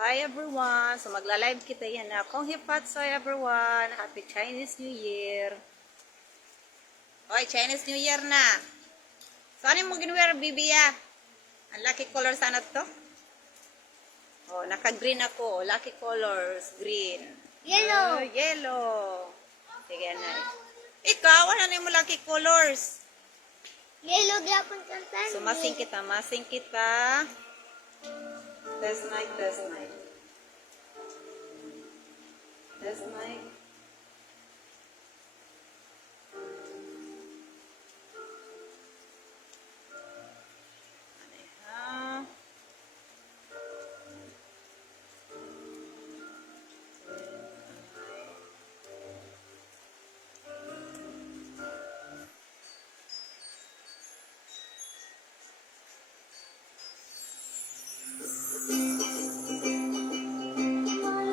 Hi everyone! So magla-live kita yan na. Kong Hipatsoy everyone! Happy Chinese New Year! Hoy, Chinese New Year na! So ano mo ginwear, Bibiya? Ang lucky color sana to? Oh, naka-green ako. Oh, lucky colors, green. Yellow. Oh, yellow. Sige na. Ikaw, ano na mo lucky colors? Yellow gyapon kantan. So masing kita. Test mic. Test mic.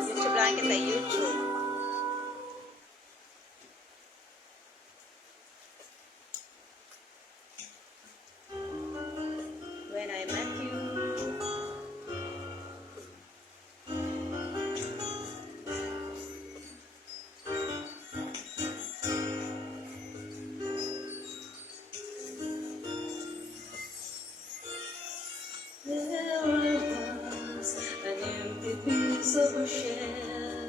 YouTube lang kita, YouTube. When I met you. There I was, an empty piece of a shell,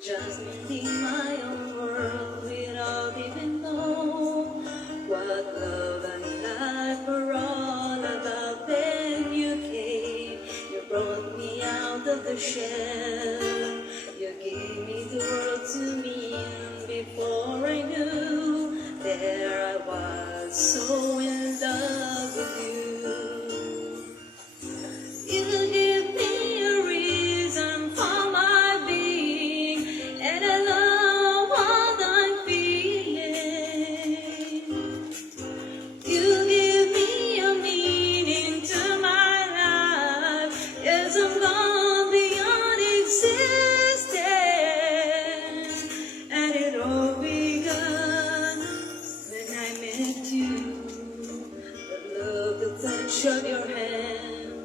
just in my own world without even knowing what love and life were all about. Then you came, you brought me out of the shell, you gave me the world to me, and before I knew, there I was, so in love with you. You give me a reason for my being, and I love what I'm feeling. You give me a meaning to my life. Yes, I'm gone beyond existence, and it all began when I met you. The love, the touch of your hand,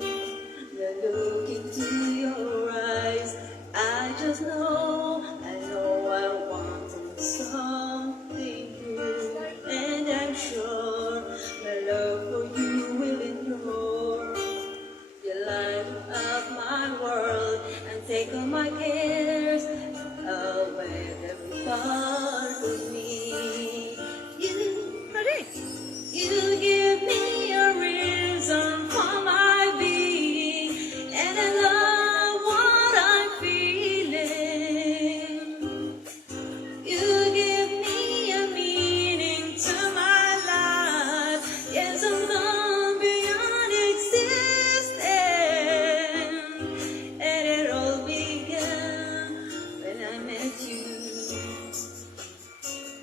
the look into your eyes. I just know, I wanted something new, and I'm sure my love for you will endure. You light up my world and take all my cares away them far from me. You give me a reason for my being, and I love what I'm feeling. You give me a meaning to my life. Yes, I'm gone beyond existence, and it all began when I met you.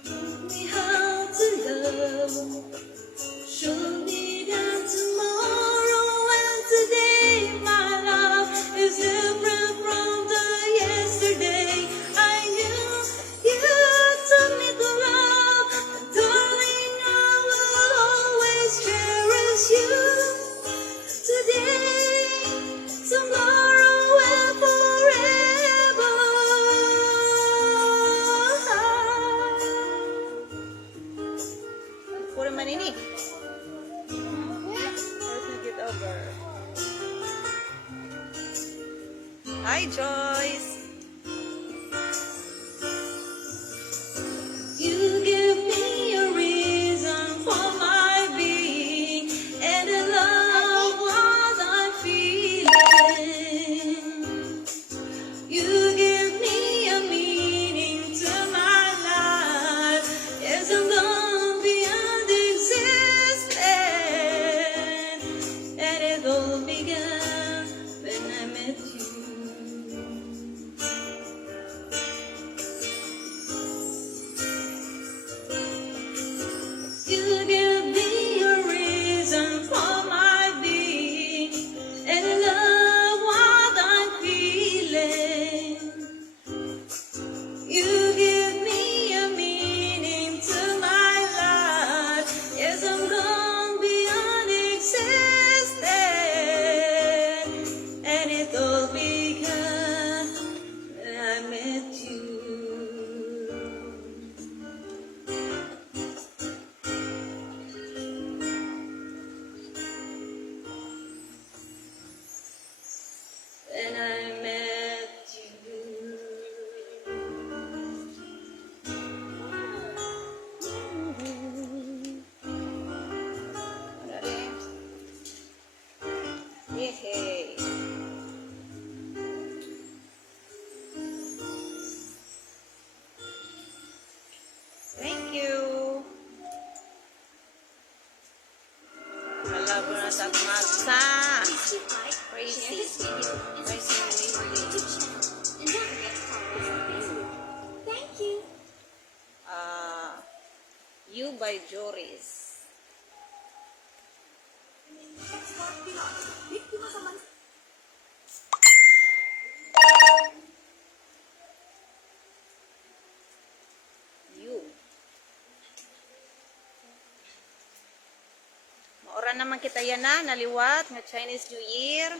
Taught me how to love. Show me that tomorrow and today, my love, is different from the yesterday. I knew you taught me to love, and darling, I will always cherish you. Today, tomorrow, and forever. Puro manini. Let's get over. Hi, Joyce. You give me a reason for my being, and I love what I'm feeling. You give me a meaning to my life. Yes, I'm gone beyond existence, and it all began when I met you. You give me a reason for my being, and I love what I'm feeling. You give me a meaning to my life. Yes, I'm gone beyond existence, Hey. Thank you. Malabo na sa masa. Crazy. Thank you. You by Joris. You. Maura naman kita yan na, naliwat, nga Chinese New Year.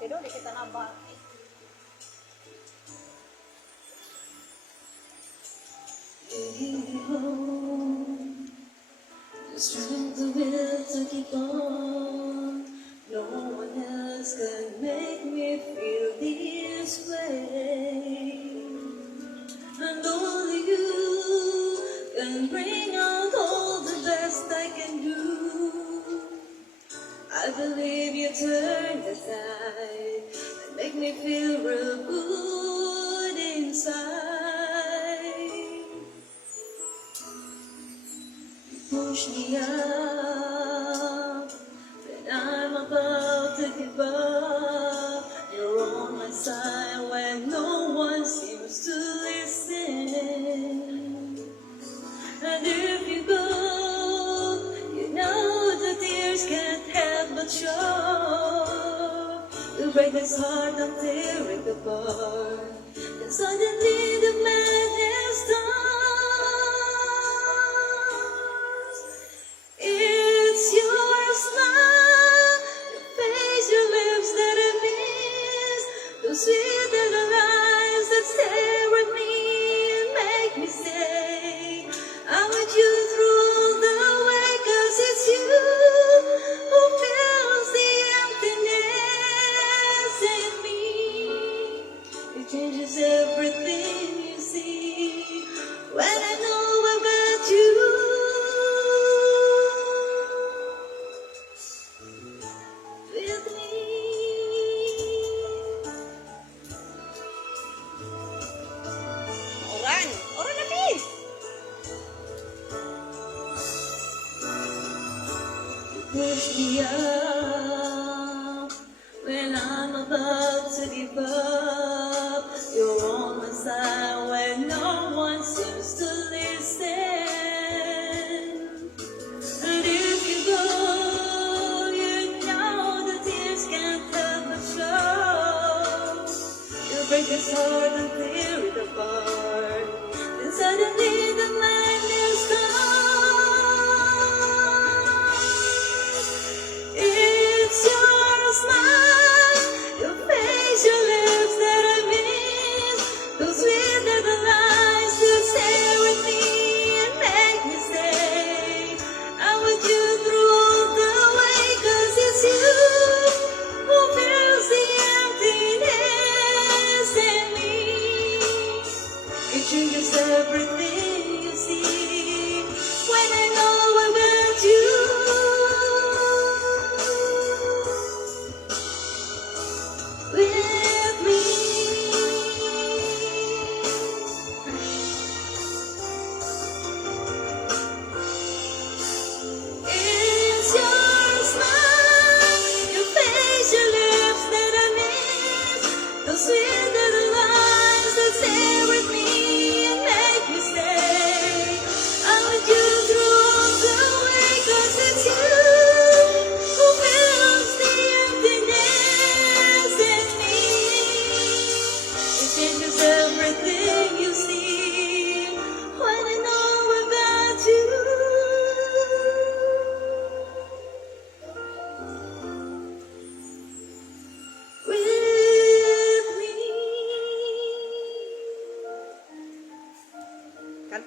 Pero di kita nabang. The strength of will to keep on. No one else can make me feel this way. And only you can bring out all the best I can do. I believe you turn the tide and make me feel real good inside. Push me up when I'm about to give up. You're on my side when no one seems to listen. And if you go, you know the tears can't help but show. You break this heart and tear it apart. And suddenly the madness starts. It's your smile, your face, your lips that I miss. Those sweet little eyes that stare at me and make me say, I want you through the way, 'cause it's you who fills the emptiness in me. It changes everything you see when I know about you. With me. Oran. Oran na, please. Push me up when I'm about to give up. You're on my side when no one seems to listen. And if you go, you know the tears can't help but show. You break this heart and tear it apart. Then suddenly the madness comes. It's your smile, your face, your lips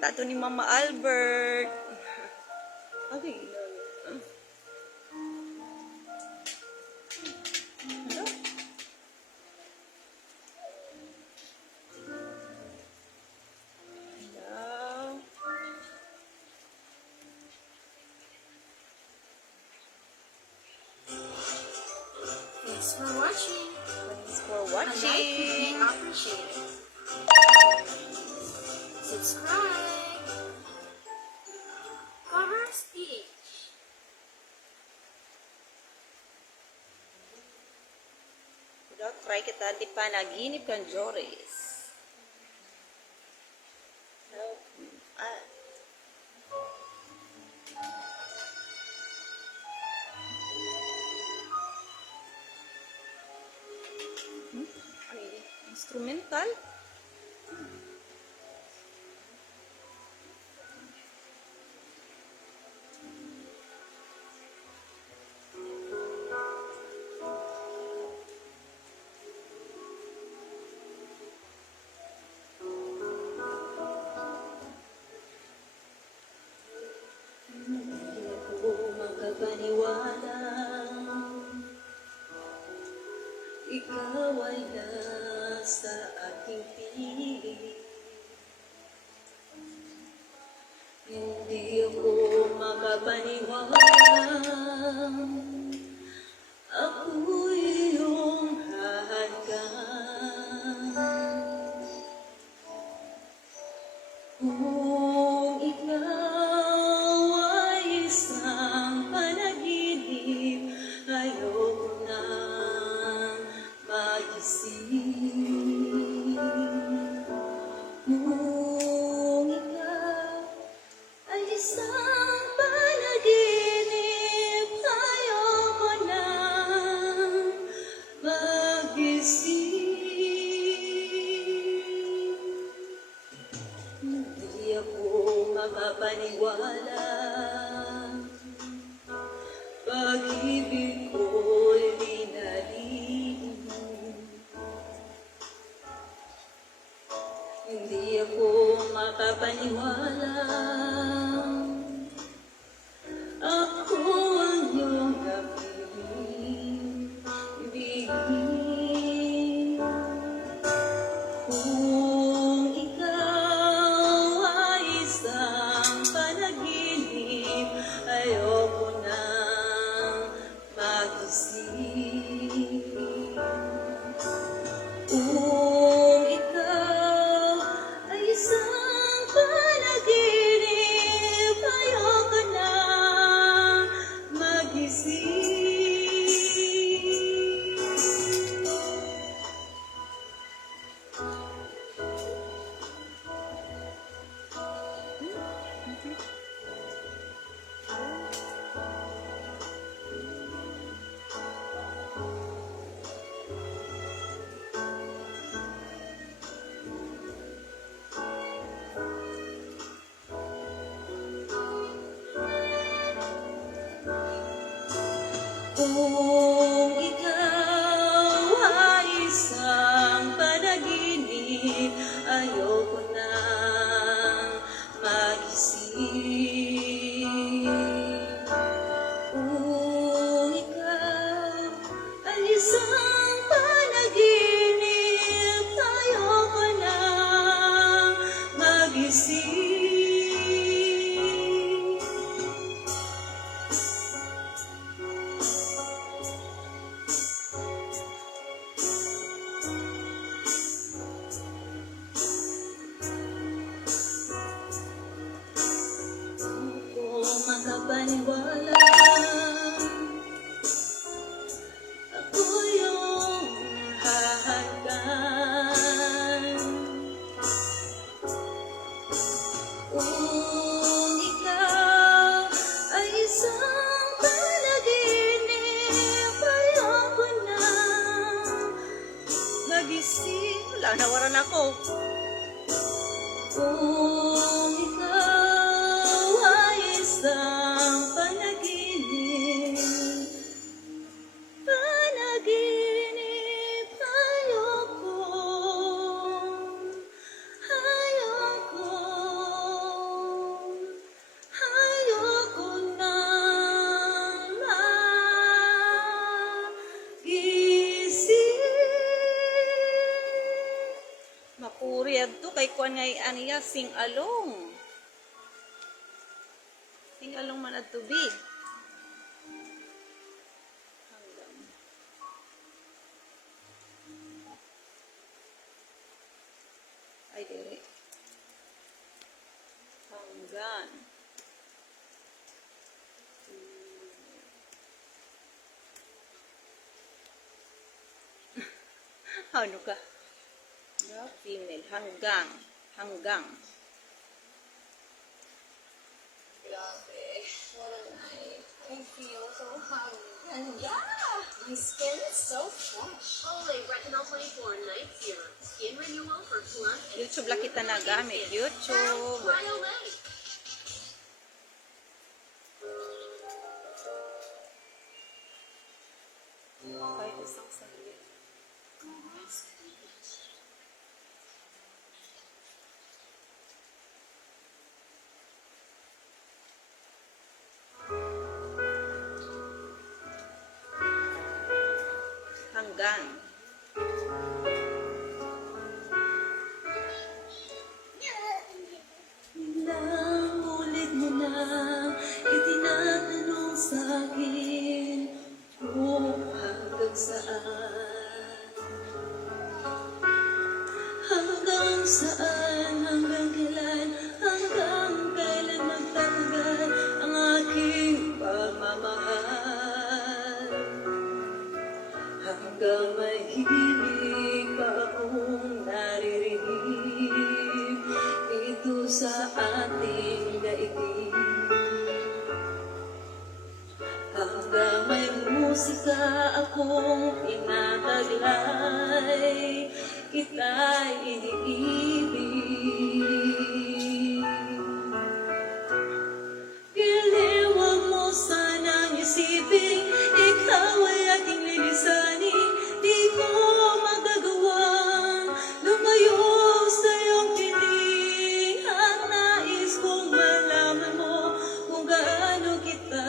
kanta to ni Mama Albert. Okay. Thanks for watching. Thanks for A like would be watching. appreciated. Subscribe. Cover Stitch. Daw try kita di panaginip kan Joris. Help me. Instrumental? Hindi ako makapaniwala, ikaw ay nasa aking piling. Hindi ako makapaniwala, ako iyong hahadgan. Kung ikaw ay isang panaginip, ayoko nang magising. Kung ikaw ay isang panaginip, ayoko nang magising. Hindi ako makapaniwala, pag-ibig ko'y binaliw. Hindi ako makapaniwala, ako ang iyong kapiling ibigin. Kung ikaw ay isang panaginip, ayoko nang magising. Kung ikaw ay isang panaginip, ayoko nang magising. Kung ikaw ay isang panaginip, ayoko nang magising. Kung ikaw ay isang panaginip, ayoko nang magising. Ako makapaniwala, ako yung hahagkan. Kung ikaw ay isang panaginip, ayoko nang magising. Wala, nawaran ako. Kung ikaw ay isang panaginip, ayoko ngay aniya sing along. Sing along man at tubig. Hanggang. Ay, dili. Hanggan. Ano ka? Female. Hanggang. Hanggang. Grabe. What a night. I feel so hungry. And yeah, my skin is so fresh. Olay Retinol 24 Night Serum. Skin renewal for plump and YouTube lang kita nagamit. YouTube. Try Olay. Kahit isang saglit. Hanggang. Ilang ulit mo na itinatanong sa'kin kung hanggang saan. Hanggang saan, hanggang kailan, hanggang kailan magtanggal ang aking pagmamahal. Hanggang may hilig pa akong naririnig dito sa ating daigdig. Hanggang may musika akong tinataglay, kita'y iniibig. Giliwag mo sanang isipin, ikaw ay aking lilisanin. Di ko magagawang lumayo sa iyong piling. At nais kong malaman mo kung gaano kita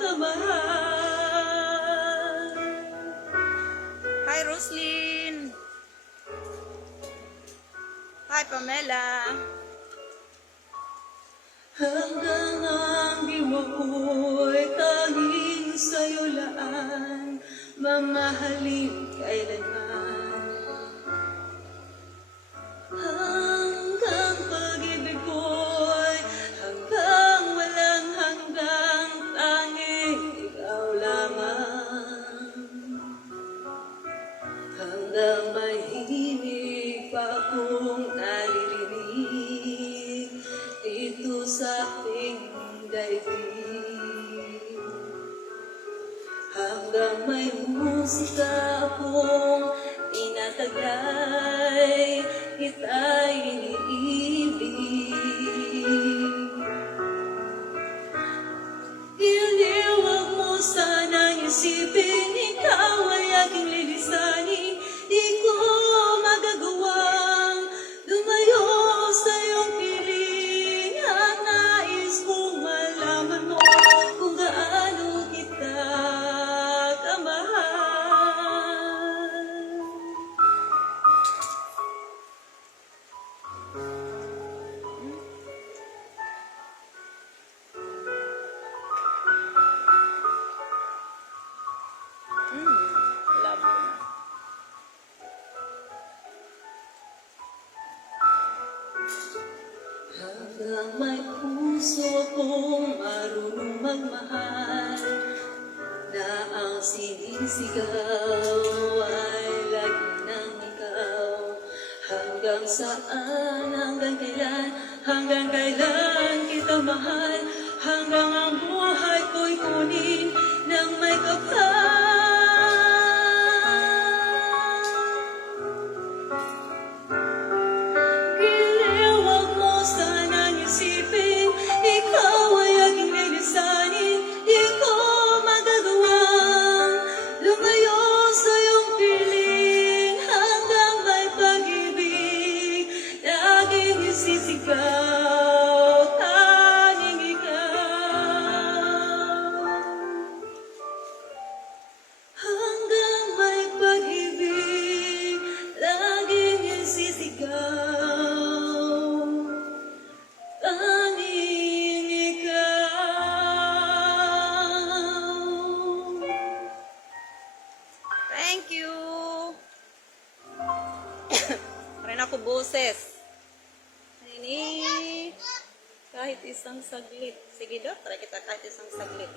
kamahal. Hi, Roslyn. Hi, Pamela. Hanggang ang diwa ko'y tanging sa'yo laan, mamahalin kailanman. Hanggang pag-ibig ko'y hanggang walang hanggang, tanging ikaw lamang. Hanggang may himig pa akong naririnig dito sa ating daigdig. Hanggang may musika akong tinataglay, kita'y iniibig. Iliwag mo sanang isipin, ikaw ay aking lilisanin. Di ko magagawang lumayo sa iyong piling. At nais kong malaman mo kung gaano kita kamahal. Labo na. Hanggang may puso akong marunong magmahal, na ang sinisigaw ay lagi ng ikaw. Hanggang saan, hanggang kailan kita mahal, hanggang ang buhay ko'y kunin ng may kapal. Giliwag mo sanang isipin, ikaw ay aking lilisanin. Di ko magagawang lumayo sa iyong piling. Hanggang may pag-ibig, laging isisigaw, tanging ikaw. boses. Ini. Kahit isang saglit. Sige daw, try kita kahit isang saglit.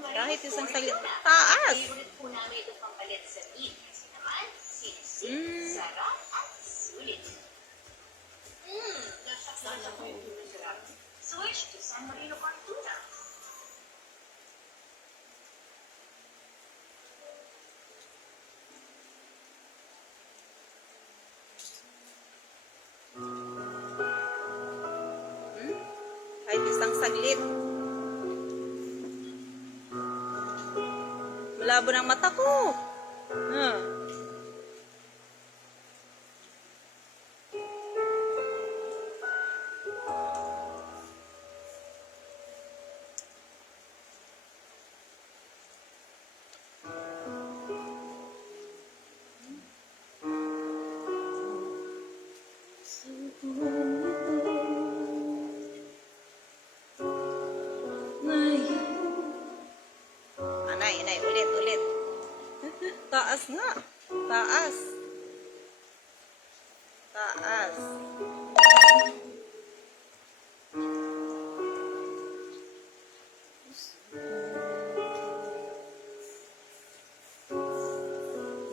Kahit isang saglit. Taas! Favorite po namin ito pampalit sa meat. Kasi naman, sinisip, sarap, at sulit. Sana po yung masarap. Switch to San Marino Corn Tuna. Kahit isang saglit. Malabo ng mata ko. Inay, ulit. Taas nga. Taas.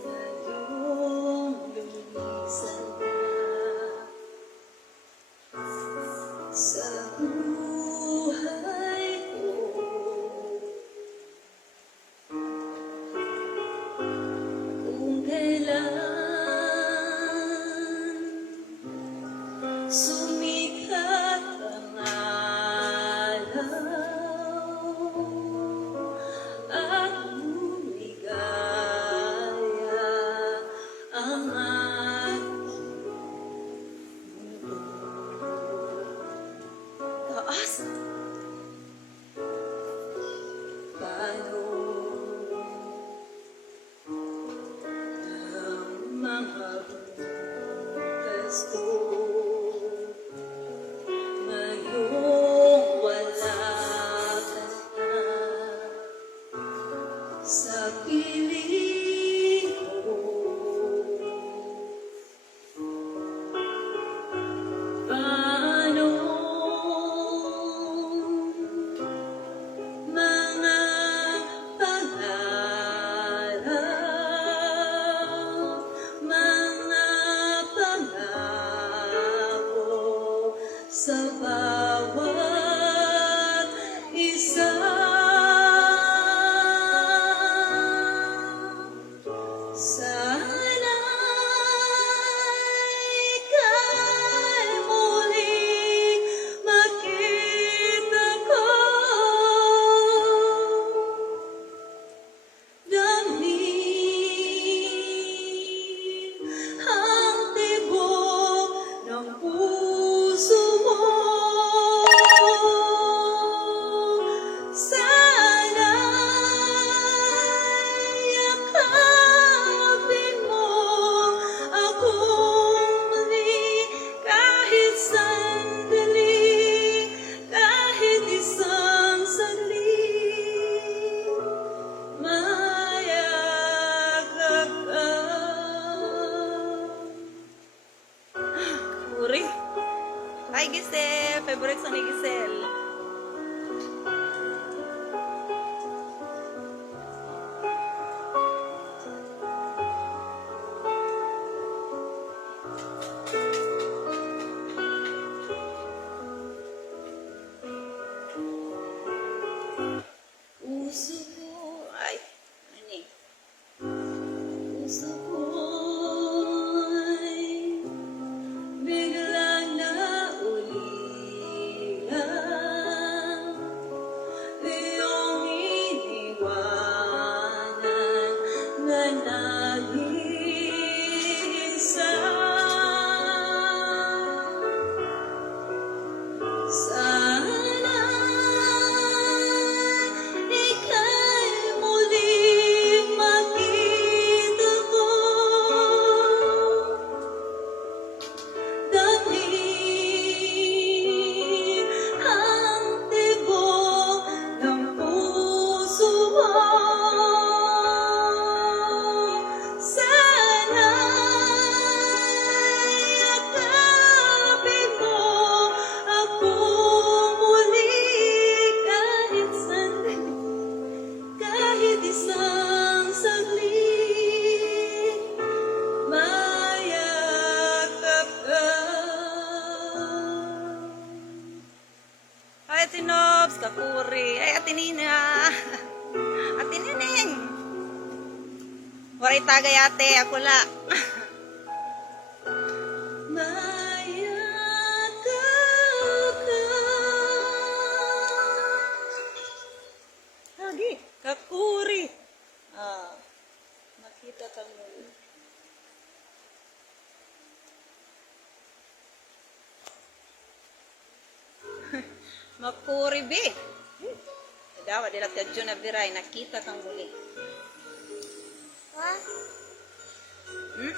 Ngayong lumisan na sa buhay ko, kung kailan sumikat ang araw at lumigaya ang aking mundo. Taas. Paano ang mga bukas ko ngayong wala ka na sa piling ko? Paano mga pangarap, mga pangako sa bawat isa? Sana'y kay muling makita ko, damhin ang tibok ng puso mo. Sana'y yakapin mo akong muli kahit sandali, kahit isang saglit. Mayagap ka. Uri. Hi, Giselle. Favorite song ni Giselle. Puso ko, Ay, ano eh. puso ko'y biglang naulila. Waray tagay ate, ako la. Mayakaw ka. Lagi, kakuri. Ah, Makita ka muli. makuri be. Dawa dila tadyo na biray, nakita kang muli. What? Hmm?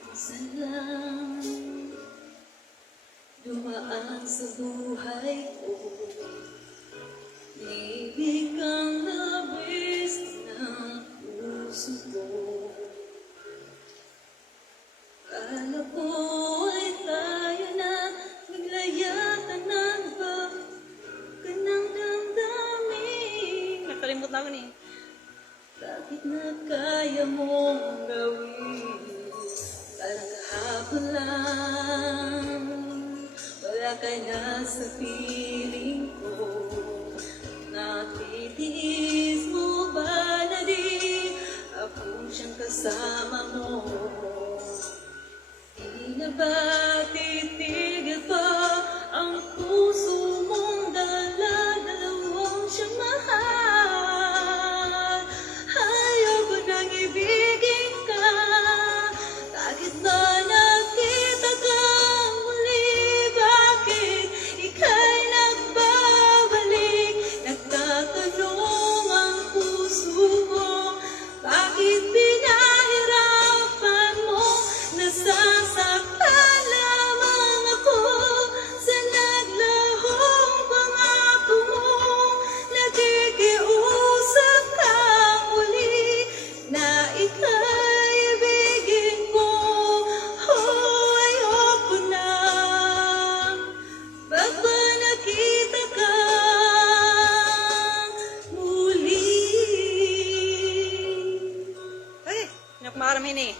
Minsan lang dumaan sa buhay ko, ibig kang labis ng puso ko. Kala ko ay tayo na, naglayatan ng ba ka ng damdamin. Nakalimut na ako ni. Bakit na kaya mong gawin? Parang kahapon lang, wala ka na sa piling ko. Natitiis mo ba na di ako siyang kasama mo? Di na ba titigil pa ang puso mong dala-dalawang siyang mahal? Ayoko nang ibigin ka. Bakit ba nakita ka muli? Bakit ika'y nagbabalik? Nagtatanong ang puso ko. Bakit pinahirapan mo? Nasasaktan lamang ako sa naglahong pangako mo. Nakikiusap ka muli na ika'y ibigin ko. Oh, ayoko na. Ba't ba nakita ka muli? Ay, nakmaramin eh.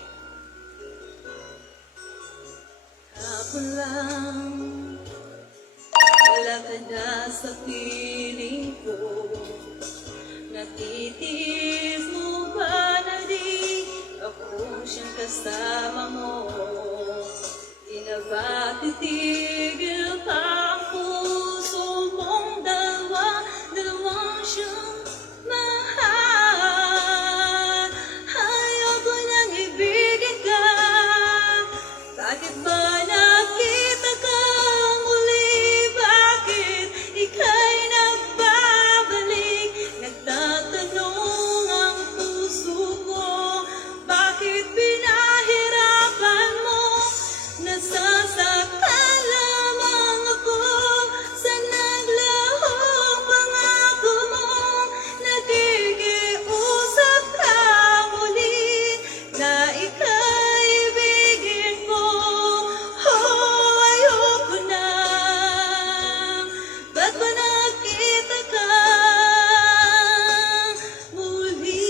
Hapon lang, wala ka na sa piling ko. Natitiis mo ba na di ako siyang kasama mo? Di na ba titigil pa ang puso mong dalawang siyang mahal? Ayoko nang ibigin ka. Bakit ba nakita ka muli? Bakit ika'y nagbabalik? Nagtatanong ang puso ko. Bakit pinahirapan mo? Nasasaktan lamang ako sa naglahong pangako mo. Nakikiusap ka muli na ika'y ibigin ko. Oh, ayoko na. Ba't ba nakita ka muli?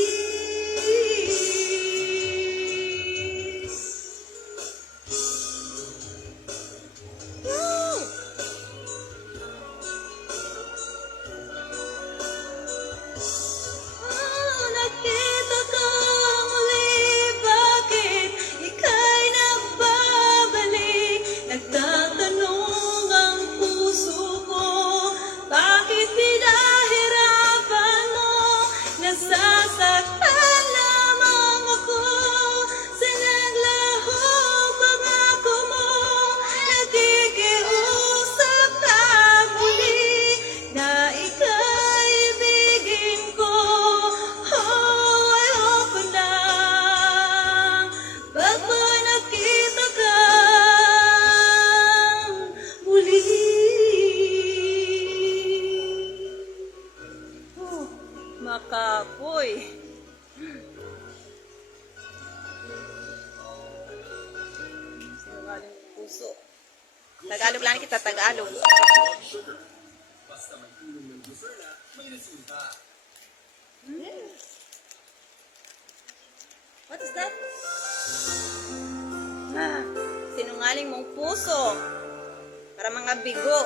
Nakita ka muli. Bakit ika'y nagbabalik? Nagtatanong ang puso ko. Bakit pinahirapan mo? Nasasaktan lamang ako sa naglahong pangako mo. Nakikiusap ka muli na ika'y ibigin ko. Oh, ayoko na. Ba't ba nakita ka muli? Oh, makapoy. Sinungaling puso. Tagalog lang kita, Tagalog. What is that? Ah, sinungaling mong puso. Para mga bigo.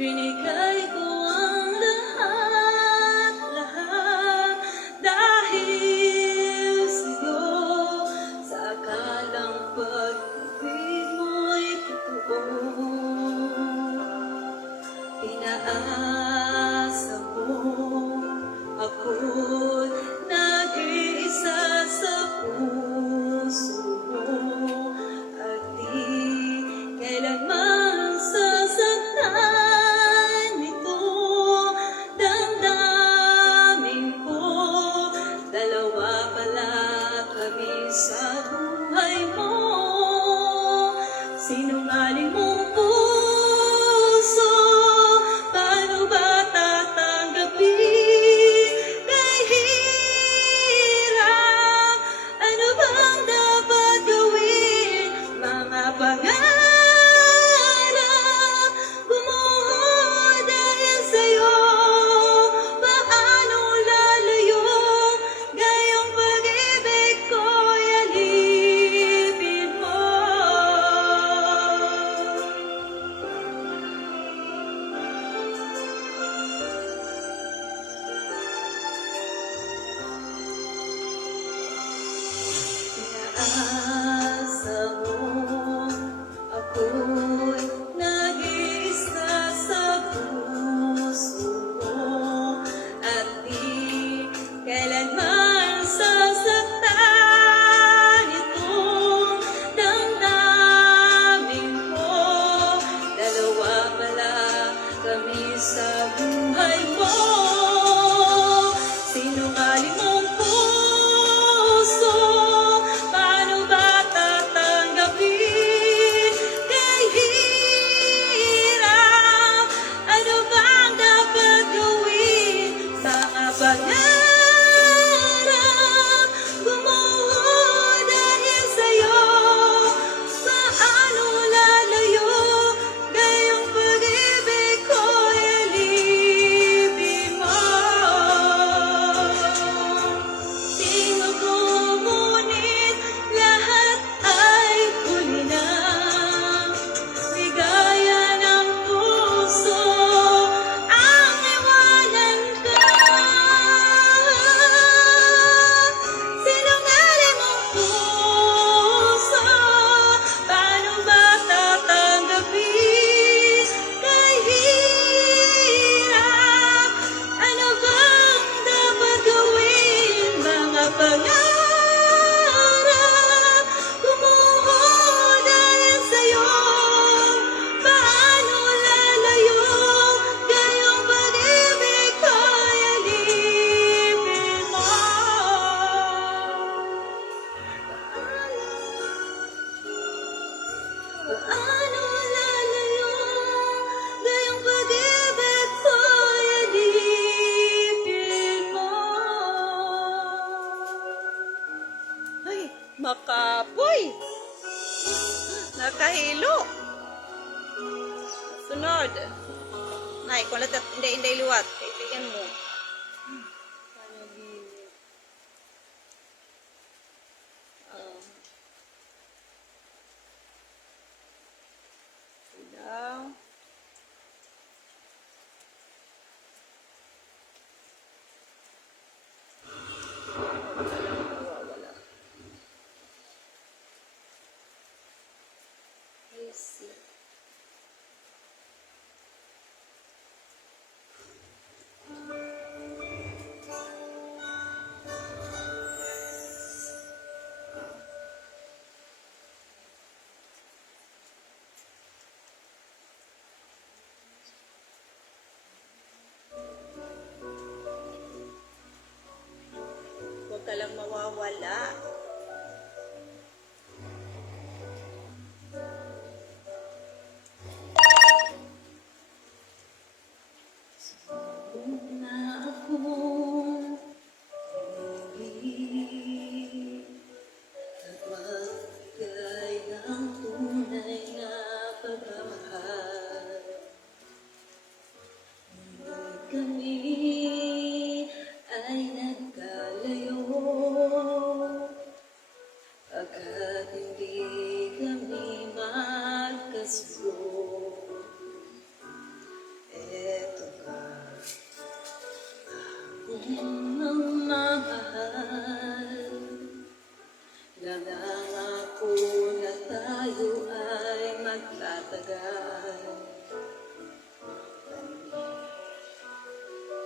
Binigay ko ang lahat, lahat dahil sa'yo. Sa akalang pag-ibig mo'y totoo, pinaasa mo ako'y nag-iisa sa puso mo, at di kailanman sasaktan ito damdamin ko. Dalawa pala kami sa buhay mo, sinungaling mong puso, paano ba tatanggapin? Kahirap, ano bang dapat gawin? Mga pangarap, gumuho dahil sa'yo. Paano lalayo? Gayong pag-ibig ko'y alipin mo. Pinaasa mo ako'y nag-iisa sa puso mo, at di kailanman sasaktan itong damdamin ko. Dalawa pala kami sa buhay mo, sinungaling mong puso, paano ba tatanggapin? Kahirap, ano bang dapat gawin? Mga pangarap, gumuho dahil sa'yo. Paano lalayo? Gayong pag-ibig ko'y alipin mo. Tingnan ko ngunit lahat ay huli na. Ligaya ng puso ang iwanan ka. Sinungaling mong puso, paano ba tatanggapin? Kahirap, ano bang dapat gawin? Mga pangarap, gumuho dahil sa'yo. Paano lalayo? Gayong pag-ibig ko'y alipin mo. Paano lalayo? Gayong pag-ibig ko'y alipin mo. Ay, makapoy! Nakahilo! Sunod. Nay, kung lahat hindi luwat, kaibigan mo. Silaw. Walang mawawala. I see. Huwag ka lang mawawala. Na ako ibig at magbigay ng tunay na pagmamahal. Ngunit kami ay nagkalayo. ng mahal. Nangangako na tayo ay magtatagal.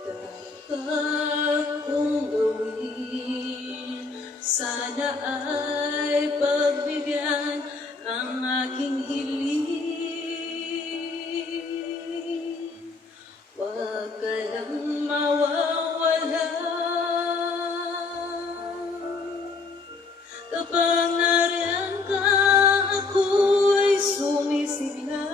Dapat kong gawin, sana ay pagbigyan ang aking hiling. Huwag ka lang mawawala. Kapag nariyan ka, ako'y sumisigla.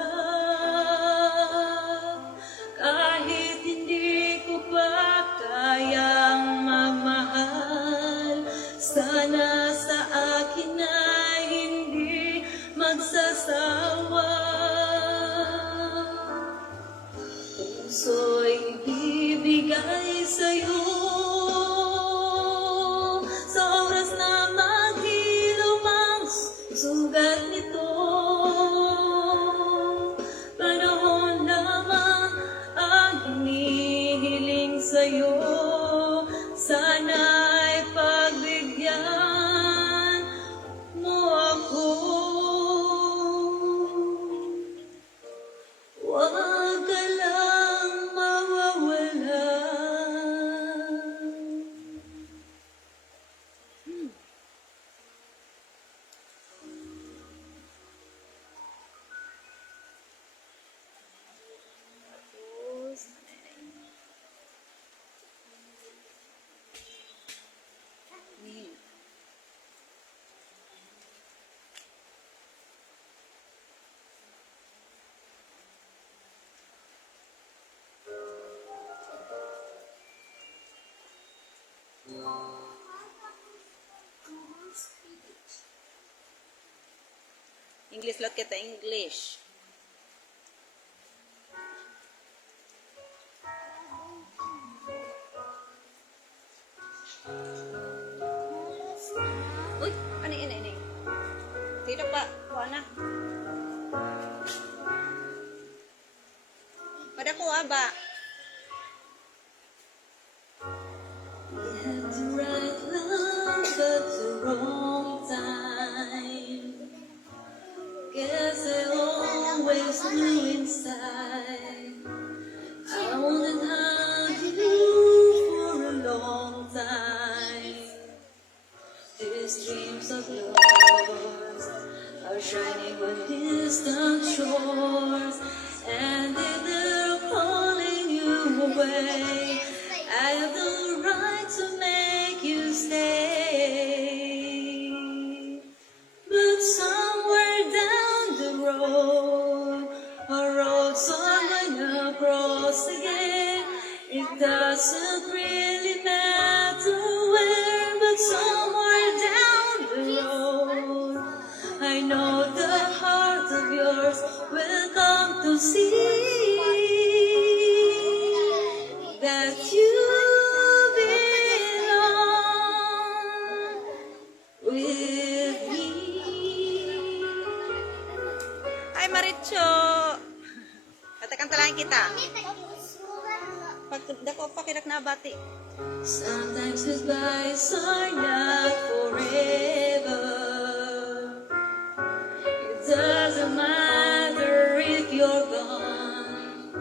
Kahit hindi ko pa kayang magmahal, sana sa akin ay hindi magsasawa. Puso'y ibibigay sa'yo sa oras na maghilaw ang sugat nito. Panahon lamang ang hinihiling sa'yo. Sana'y pagbigyan mo ako. Huwag ka lang mawawala. English lot kita English. Uy, ini. Tidak pak, kuana. Pada kuah ba? We had the right love but the wrong time. Guess I always knew inside I wanted to have you for a long time. These dreams of yours are shining on distant shores, and if they're calling you away, I have the right to make you stay. But somewhere down the road, a road's I'm gonna cross again. It doesn't really matter where, but somewhere down the road, I know the heart of yours will come to see that you belong with me. Ay Maricho. Katakan talahin kita. Pag dako pa kinak na bati. Sometimes goodbyes are not forever. It doesn't matter if you're gone.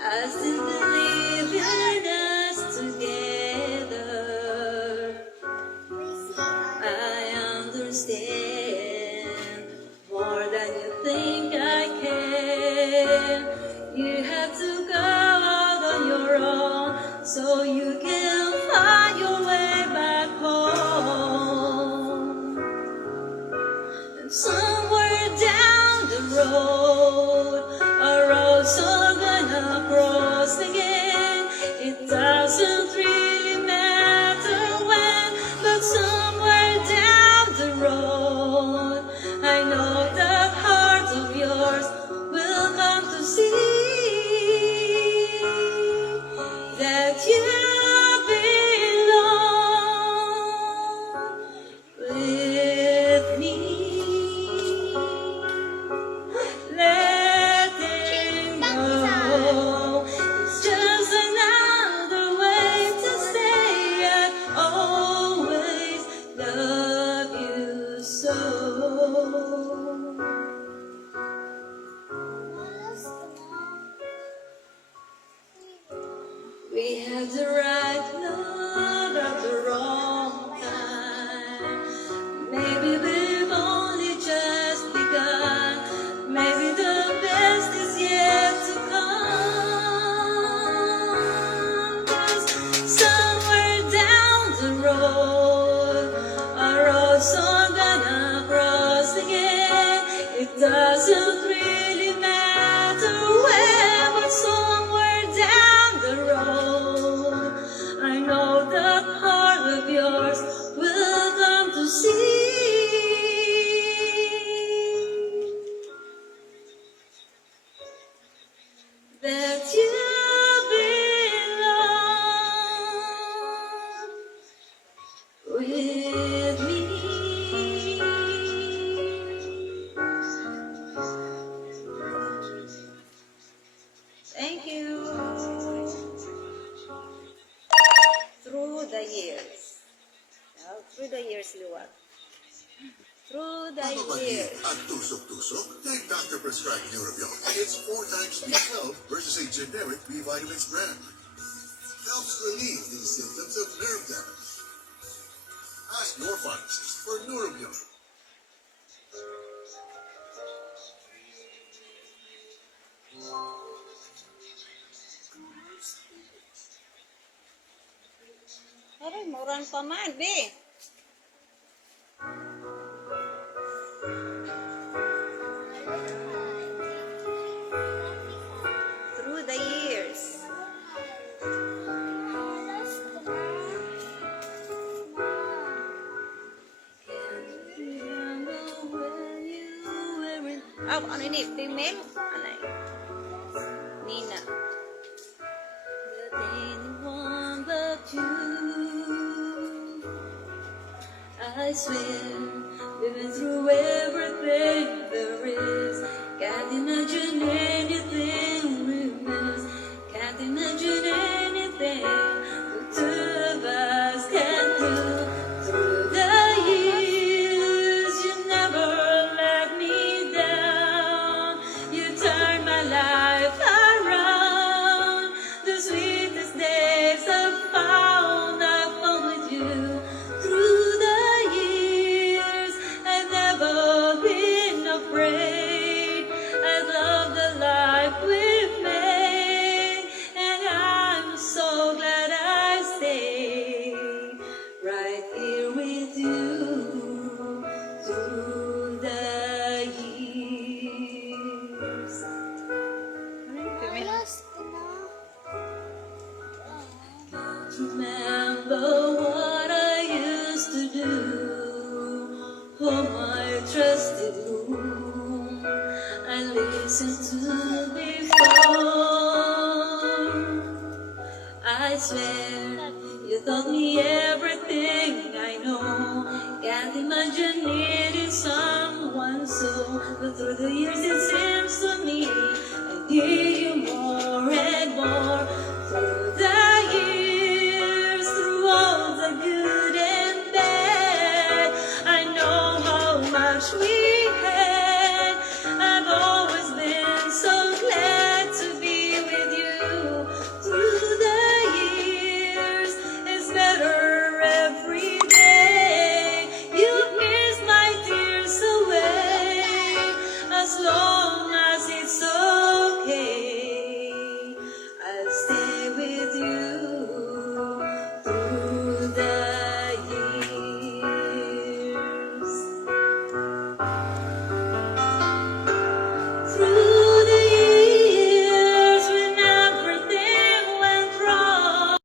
I still believe in us together. I understand more than you think I can. You have to go out on your own so you can find your way back home. And somewhere down the road, a road's all gonna cross again. It doesn't really matter when, but somewhere down the road, I know the heart of yours will come to see that you belong We had the right love at the wrong time. Maybe we've only just begun. Maybe the best is yet to come. 'Cause somewhere down the road, a road's not gonna cross again. It doesn't really matter where, but somewhere down the road, I know that heart of yours will come to see that you belong with me. Thank you. Through the years. Now, through the years, Luwag. Through the Pamamahi years. at tusok-tusok, take doctor-prescribed Neurobion. It's 4 times B12 versus a generic B-vitamins brand. Helps relieve these symptoms of nerve damage. Ask your pharmacist for Neurobion. Aray, mauran pa man, be. Through the years. Oh, ano ini? Female? Ano yun? Nina. But anyone but you, I swear, we've been through everything there is. Can't imagine anything we miss. Can't imagine anything the two of us can do. Through the years, you never let me down. You turned my life around. The sweetest days I've found with you. Through the years, I've never been afraid. I love the life we've made, and I'm so glad I stayed right here with you. Through the years. Remember what I used to do. Oh, my trusted whom I listened to before. I swear you taught me everything I know. Can't imagine needing someone so. But through the years it seems to me I need you more and more. Through the years, through all the good and bad, I know how much we had. I've always been so glad to be with you. Through the years, it's better every day. You pierce my tears away. As long as it's okay, I'll stay with you. Through the years. Through the years, when everything went wrong,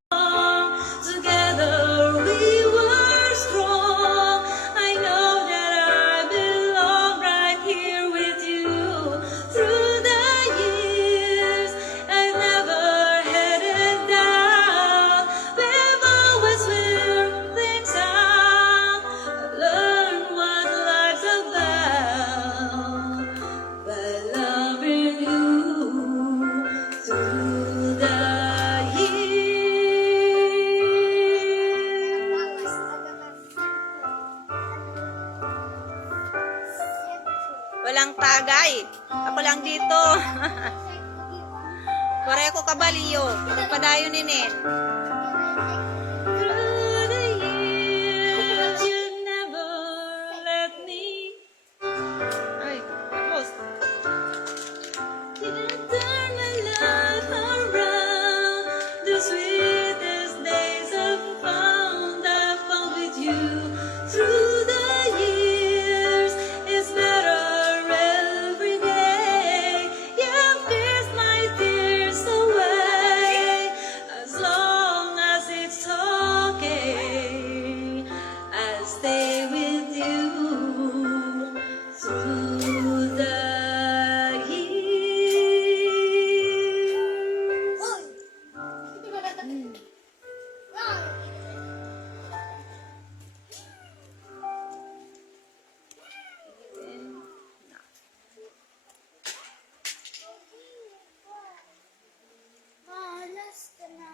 together we were strong. I know that I belong right here with you. Through the years, I never had a doubt. We've always worked things out. I've learned what life's about by loving you. Through the years. Walang tagay. Ako lang dito. Pareho ka kabaliyo. Padayon ninin. Through the years, you never let me. Ay, tapos. You turn my life around. The sweetest days I found with you. Through the years, it's better every day. You kiss my tears away. As long as it's okay, I'll stay with you through the years. Last na.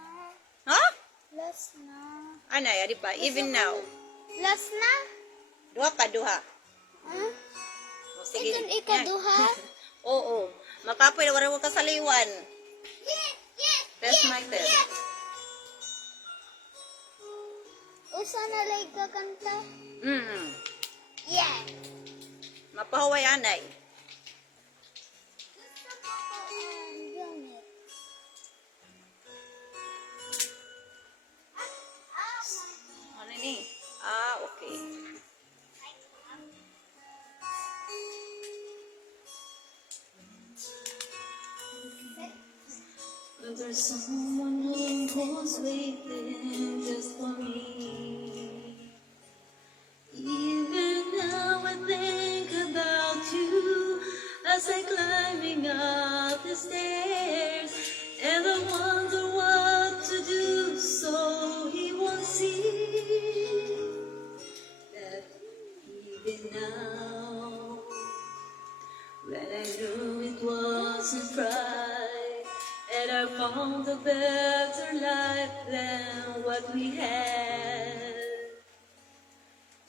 Ha? Last na. Anay, adi pa. Even now. Last na? Duha ka, duha. Huh? O, sige. Ikan ikaduha? Oo. Makapoy, wala ka sa liwan. Test my test. Usa na lang ka kanta? Yeah. Mapahaway, anay. Gamit. Ano ni? Ah, okay. But there's someone who's waiting just for me. Even now I think about you as I climbing up the stairs, and I wonder what to do so he won't see that even now, when I knew it wasn't right, and I found a better life than what we had.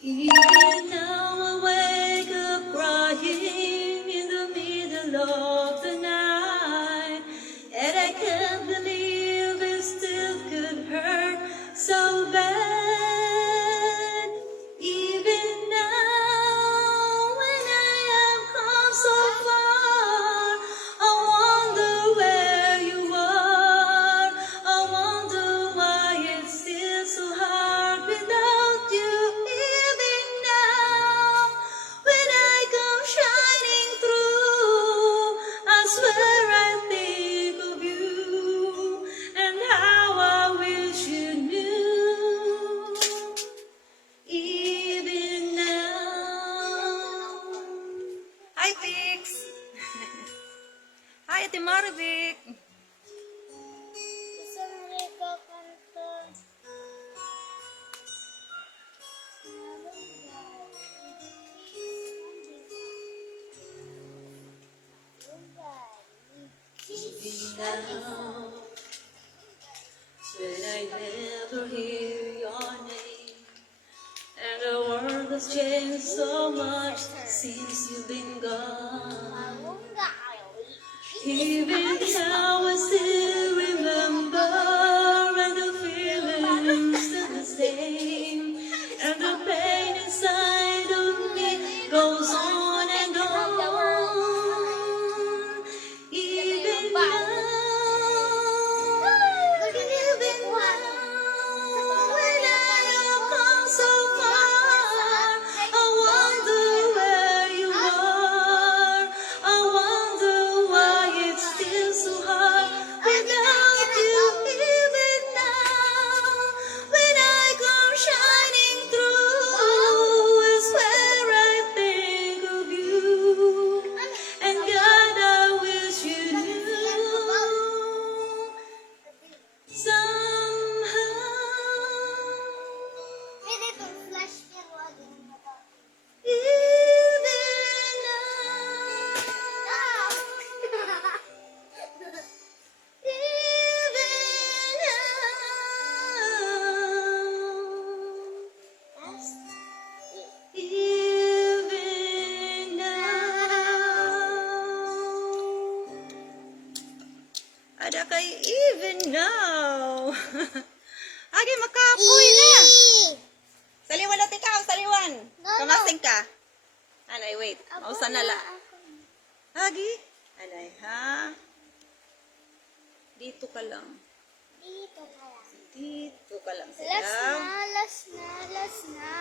Even now I wake up crying in the middle of the night, and I can't believe it still could hurt so bad. Even now when I have come so far, I wonder where you are. I wonder why it's still so hard without you. Even now when I come shining through, I swear I think of you and how I wish you knew. Even now. Hi, Pix! Hi, Ate Marvic! Usa na lang ka kanta? Even now, when I never hear your name, and the world has changed so much since you've been gone. Even now I still remember, and the feeling's still the same, and the pain inside of me goes on and on. Even now, when I have come so far, I wonder where you are. I wonder why it's still so hard. Ada kay even now. Agi makapoy na. Saliwan natin ka, saliwan. Kamasing ka. Anay, wait. Mausa na la. Agi. Anay, ha? Dito ka lang. Dito ka lang. Dito ka lang. Last Silang. na, last na, last na.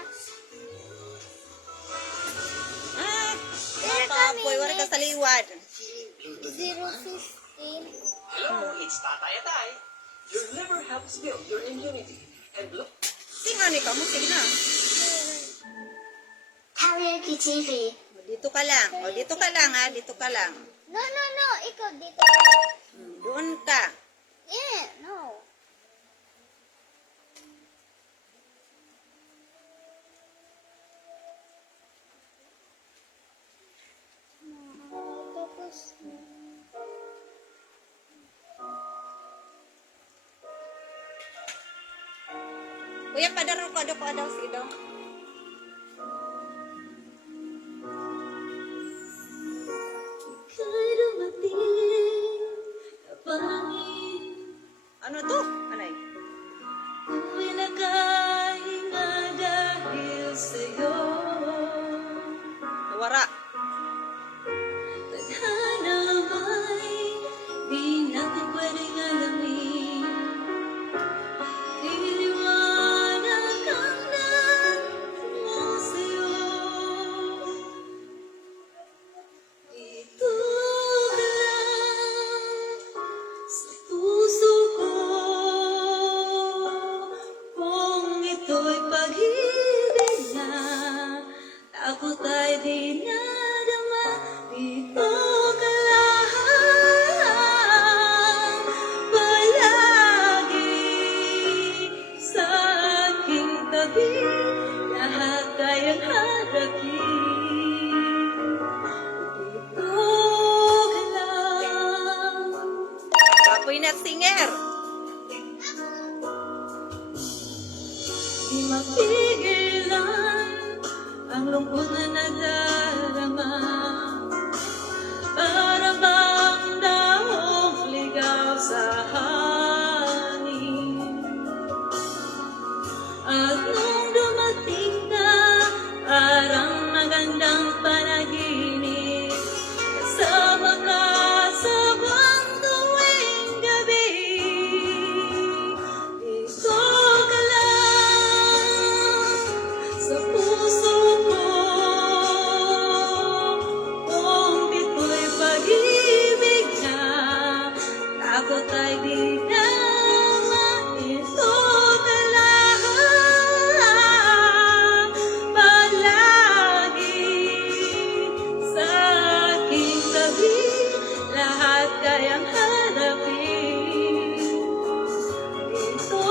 Ah, Pero makapoy. kami, Wala ka saliwan. 0:15. Hello, it's Tatay Atay. Your liver helps build your immunity. And look, Singa ni ka mo, sige na. Karaoke TV. Dito ka lang. O, dito ka lang, ha? Dito ka lang. No, no, no. Ikaw dito ka lang. Doon ka. Yeah, no. Tapos na. Kuya, padaro ko daw, sige daw. Ika'y dumating na pangin. Ano to? Anay? Ako'y nakahinga dahil sa'yo. Nawara. Tadhana ba'y di natin pwedeng alamin? Niliwanag ang nagmumula sa'yo. Dito ka lang sa puso ko. Kung ito'y pag-ibig na, takot ay di nadama. Dito ka lang palagi sa aking tabi. Lahat kayang harapin. Dito ka lang. Kapoy na singer. Di mapigilan ang lungkot na nadarama. Para bang dahong ligaw sa hangin. At nung dumating ka, parang magandang panaginip. Kasama ka sa buwan tuwing gabi. Dito ka lang sa puso ko. Kung ito'y pag-ibig na, takot ay di naman. Dito ka lang palagi sa aking tabi. Lahat kayang harapin. Dito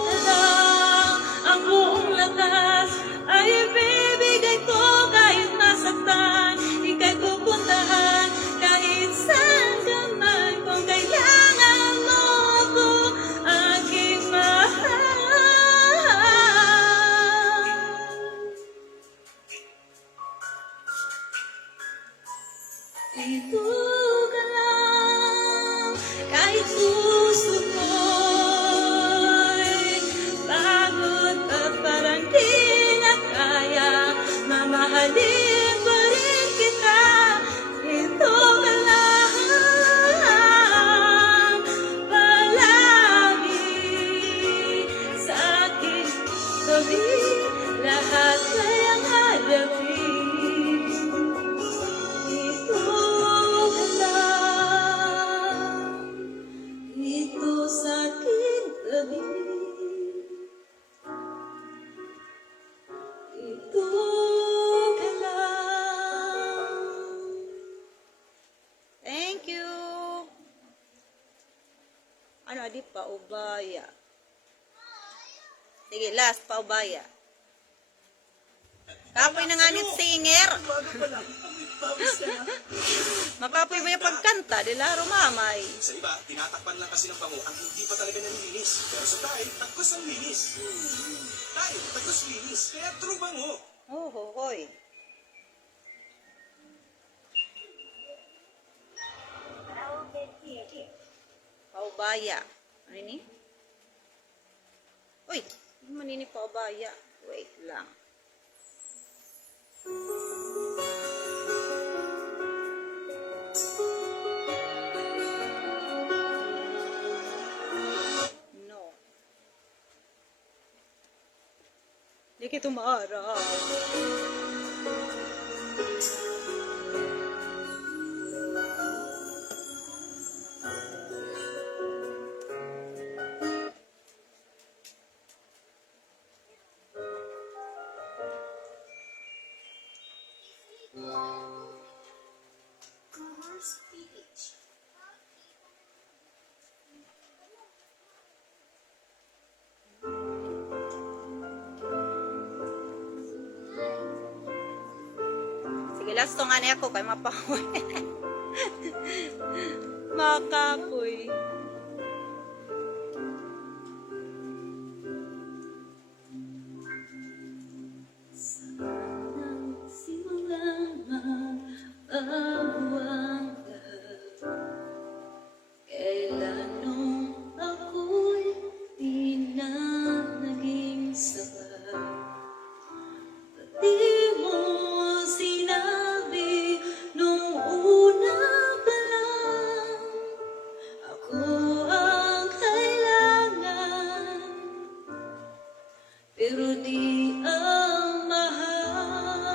ka lang, ang buong lakas ay ibibigay ko kahit masaktan. Ika'y pupuntahan kahit saan ka man. Kung kailangan mo ako, aking mahal. Dito ka lang, kahit puso ko'y pagod at parang di na kaya. Mamahalin pa rin kita. Dito ka lang palagi sa aking tabi. Lahat kayang harapin. Dito ka lang, dito sa aking tabi. Dito ka lang. Thank you. Ano, adi pa ubaya. Sige, last pa ubaya. Kapoy na nga ni singer. Makapoy ba yung pagkanta? Dilaro mamay. sa iba, tinatakpan lang kasi ng bango ang hindi pa talaga nalilinis. Pero sa tayo, tagos ang linis. Tayo, tagos linis. Kaya true bango. Oh, hoy. paubaya. Ano ni? Uy, hindi man ini paubaya. Wait lang. No. Hindi kita maara. Sige, last tong ani ako kay mapahoy. Makapoy. Sanang simulang mabago ang lahat. Kailan nung ako'y di na naging sapat. Di mo sinabi nung una pa lang, ako ang kailangan, pero di ang mahal.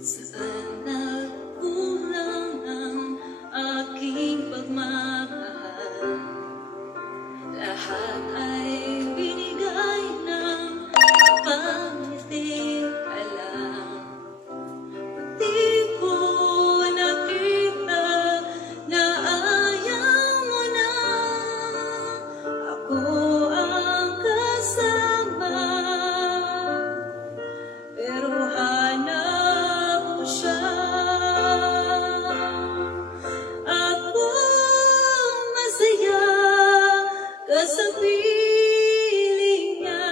Saan nagkulang ang aking pagmamahal? Lahat ay binigay ng pangiti ka lang. Di ko nakita na ayaw mo na. Ako ang kasama, pero hanap ko siya. Ako masaya sa piling niya,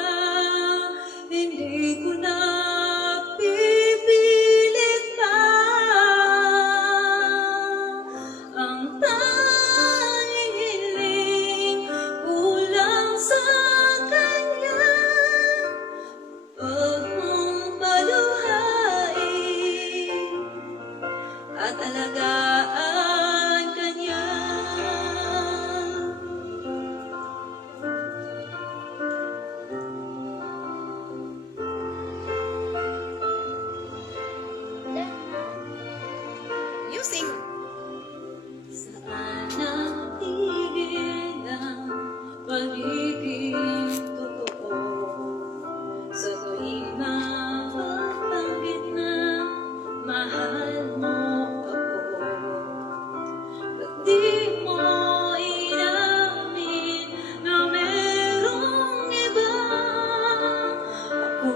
hindi ko na pipilit pa. Ang tanging hiling ko lang sa kanya, huwag mong paluhain at alagaan kanya. Using saan ang tigil ang pagiging totoo sa tuwing mapapanggit na mahal mo ako. Ba't di mo inamin na merong iba? Ako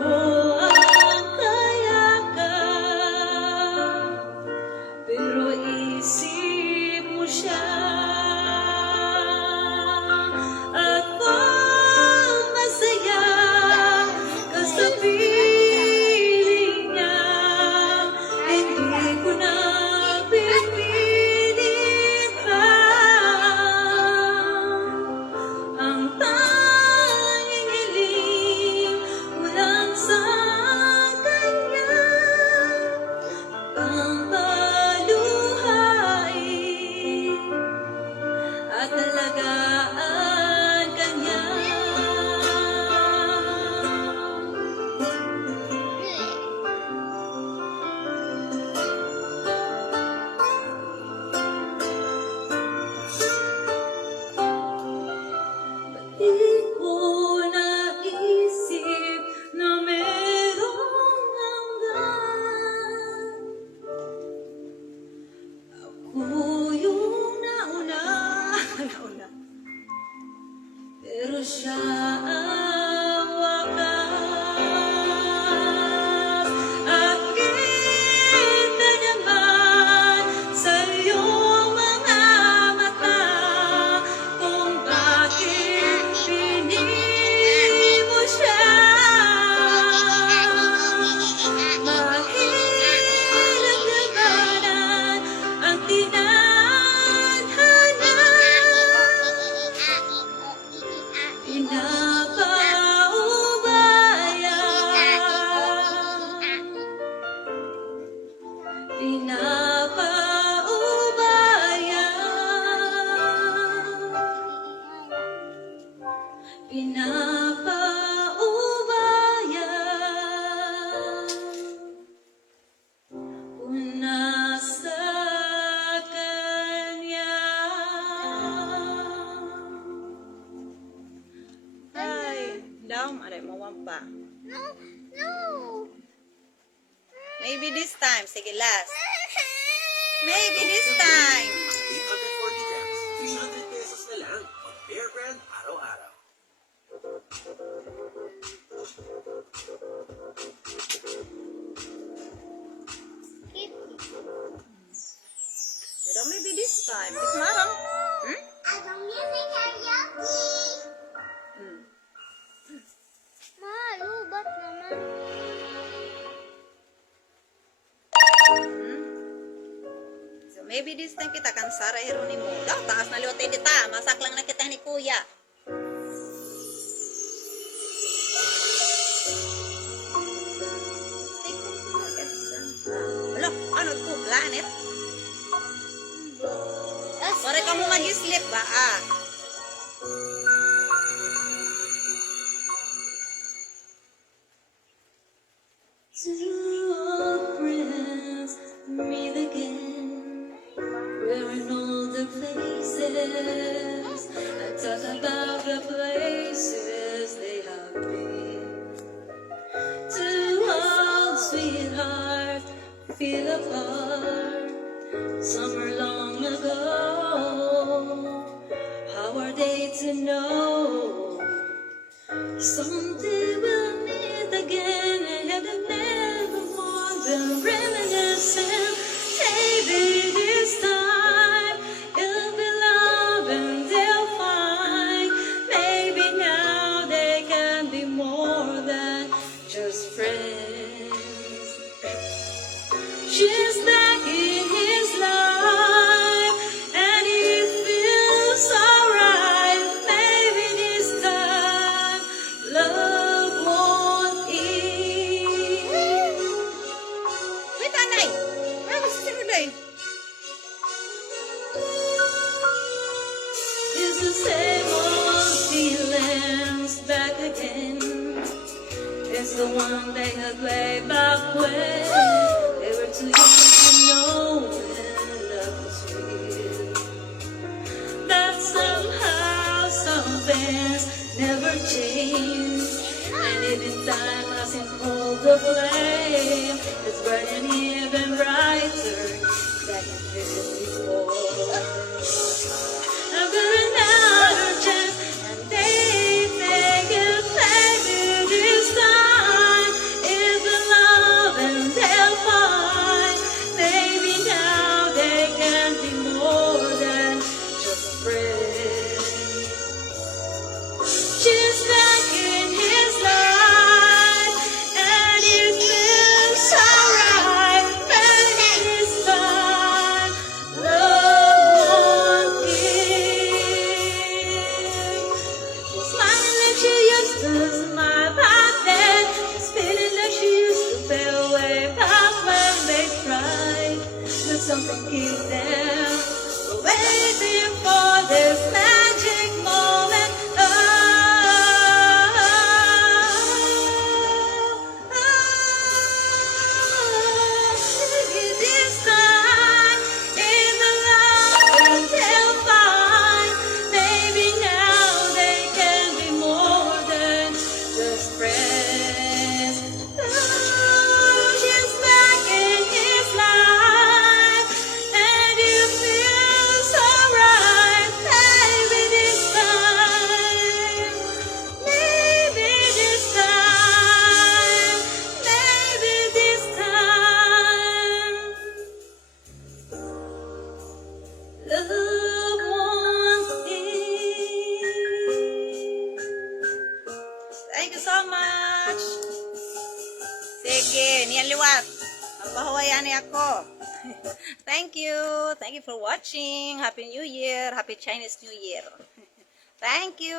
ang kayakap, pero Pinapaubaya, pinapaubaya, kung nasa kanya. Ay, daw, aray, mawampa. No, no. Maybe this time. Sige, last. Maybe this time. 840 grams, 300 pesos na lang. Bear Brand araw-araw. Pero maybe this time. It's marang. Hmm? Ang music karaoke. Hmm. Ma, lubat naman. So maybe this time kita kan Sara Heronimo. Daw, taas na liwat dita. Masak lang na kita ni Kuya. Alo, ano to? Planet? Sorry ka mo mag-sleep ba? Ah. Two old friends meet again, wearing older faces, and talk about the places they have been. Two old sweethearts feel apart, summer long ago. How are they to know? Someday we'll meet again, and they've never more than reminiscing. Maybe this time it'll be love and they'll find. Maybe now they can be more than just friends. She's back in his life, and it feels alright. Maybe this time love won't end. Wait, Anay! Where was the day? It's the same old feelings back again. It's the one they had played back when they were too young to know when love was real. That somehow some things never change, and even time hasn't hold the flame. It's burning even brighter than it did before. I've got another chance, and they think it maybe this time is the love and they'll find. Maybe now they can be more than just friends. She's back in his life, and it feels alright. Maybe this time love won't end. She's smiling like she used to smile back then. She's feeling like she used to feel way back when they tried. But something keeps them waiting for this magic moment. Maybe this time in the love they'll find. Maybe now they can be more than just friends. She's back in his life, and it feels alright. Maybe this time, maybe this time, maybe this time, love won't end. Thank you so much. Sige, niyan liwat. Mapahawayan niya ako. Thank you. Thank you for watching. Happy New Year. Happy Chinese New Year. Thank you.